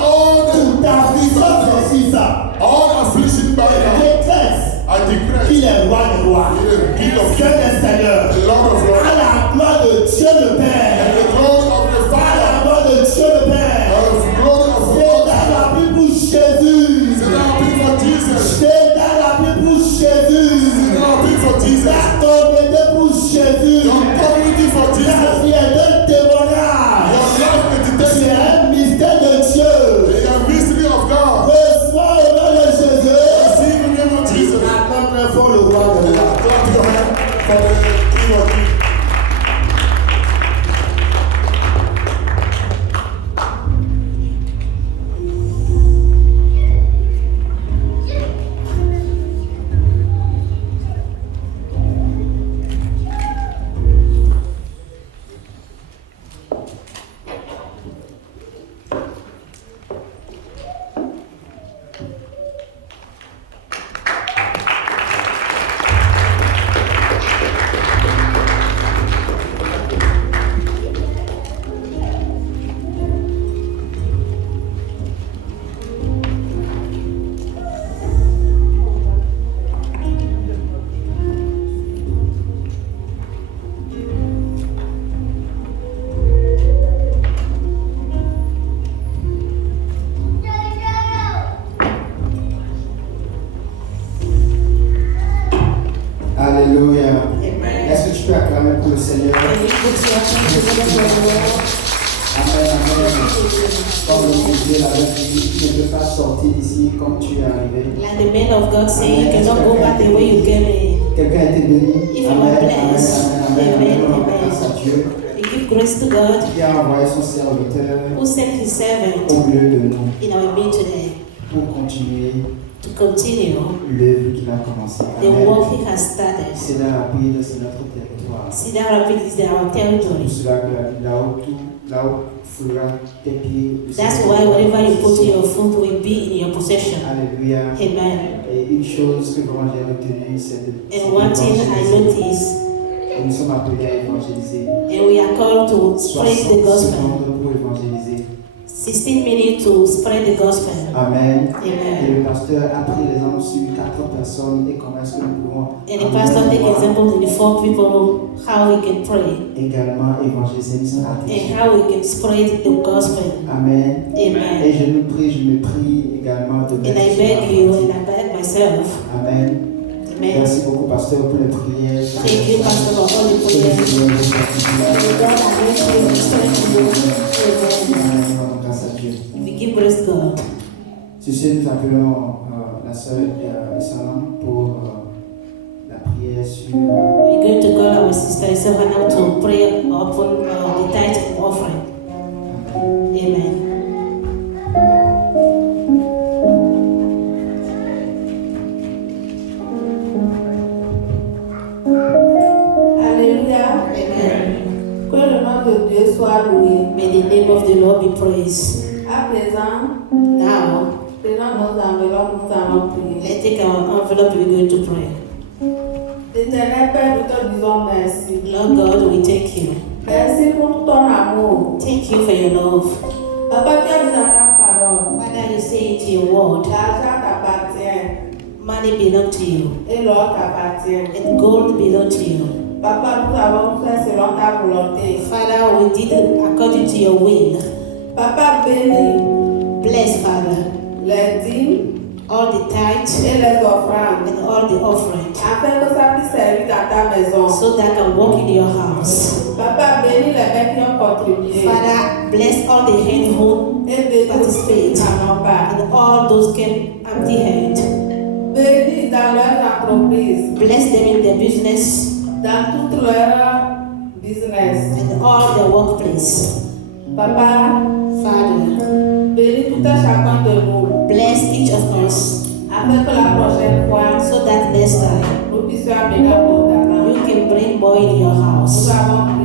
Toute affliction fléchit ça. all affliction by now. Détresse, I declare qu'il est roi des rois, the king of Seigneur des seigneurs, the Lord of à lords, la gloire de Dieu le and Père, the glory of the à Father, la gloire de Dieu le Père. of glory of C'est God. dans la Bible pour Jésus. Send our people for Jesus. C'est dans la Bible pour Jésus. Send our people for Jesus. La communauté pour Jésus. Your community for La Jesus. vie est un témoignage. Your life meditation. C'est un mystère de Dieu. The mystery of God. Reçois au nom de Jésus. Receive in the name of Jesus. Acclame très fort le roi de la. Clap your hand for the king of kings. Alléluia. Amen. Est-ce que tu peux acclamer pour le Seigneur? Can you put your hands together for the Lord? Amen, amen. Comme le disait la veuve, tu ne peux pas sortir d'ici comme tu es arrivé. Like the man of God saying, you cannot go back the way you came in. Quelqu'un a été béni. If you Amen, are amen, blessed, amen, amen. amen, On amen. grâce à Dieu We give grace to God qui a envoyé son serviteur who sent his servant au milieu de nous in our midst today pour continuer to continue l'œuvre qu'il a commencée. the Amen. work he has started. C'est dans la ville, c'est notre territoire. Cedar Rapids is our Pour territory. cela que là où fera tes pieds. le That's Seigneur why wherever you put ici. your foot will be in your possession. Alléluia. Amen. Et une chose que vraiment j'ai retenue, c'est And one thing I noticed, Et nous sommes appelés à évangéliser. and we are called to spread 60 the gospel. secondes pour évangéliser. 16 minutes to spread the gospel. Amen. Et Amen. le pasteur a pris l'exemple sur 4 personnes et comment est-ce que nous pouvons And the pastor take example to the 4 people how we can pray également évangéliser une and stratégie. how we can spread the gospel. Amen. Et Amen. je me prie également de And I beg you and I beg myself. Amen. Amen. Merci beaucoup, pasteur, pour les prières. Thank you, Pastor, for all the prayers. May God anoint you and strengthen you. Amen. Grâce à Dieu. We give praise God. Sur ce, nous appelons la sœur Issalam pour la prière sur We're going to call our sister Isabella to pray upon the tithe and offering. Amen. Alléluia. Amen. Que le nom de Dieu soit loué. May the name of the Lord be praised. À présent, Now, prenons nos enveloppes, nous allons prier. let's take our envelope. We're going to pray. Éternel Père, nous te disons merci. Lord God, we thank you. Merci pour ton amour. Thank you for your love. Papa, tu as dit dans ta parole, Father, you say it in your word. l'argent t'appartient Money belongs to you, et l'or t'appartient. and gold belongs to you. Papa, nous avons fait selon ta volonté. Father, we did it according to your will. Papa, bénis Bless, Father, les dîmes all the tithes et les offrandes, and all the offerings, afin que ça puisse servir dans ta maison. so that I can walk in your house. Papa, bénis les mains qui ont contribué. Father, bless all the hands who Et bénis participate ceux qui n'en ont pas. and all those came empty-handed. Bénis dans leurs entreprises, Bless them in their business dans tout leur business. and all their workplace. Papa, Father, bénis tout un chacun de nous, bless each of us afin que la prochaine fois, so that next time nous puissions amener abondamment. you can bring more in your Nous house. avons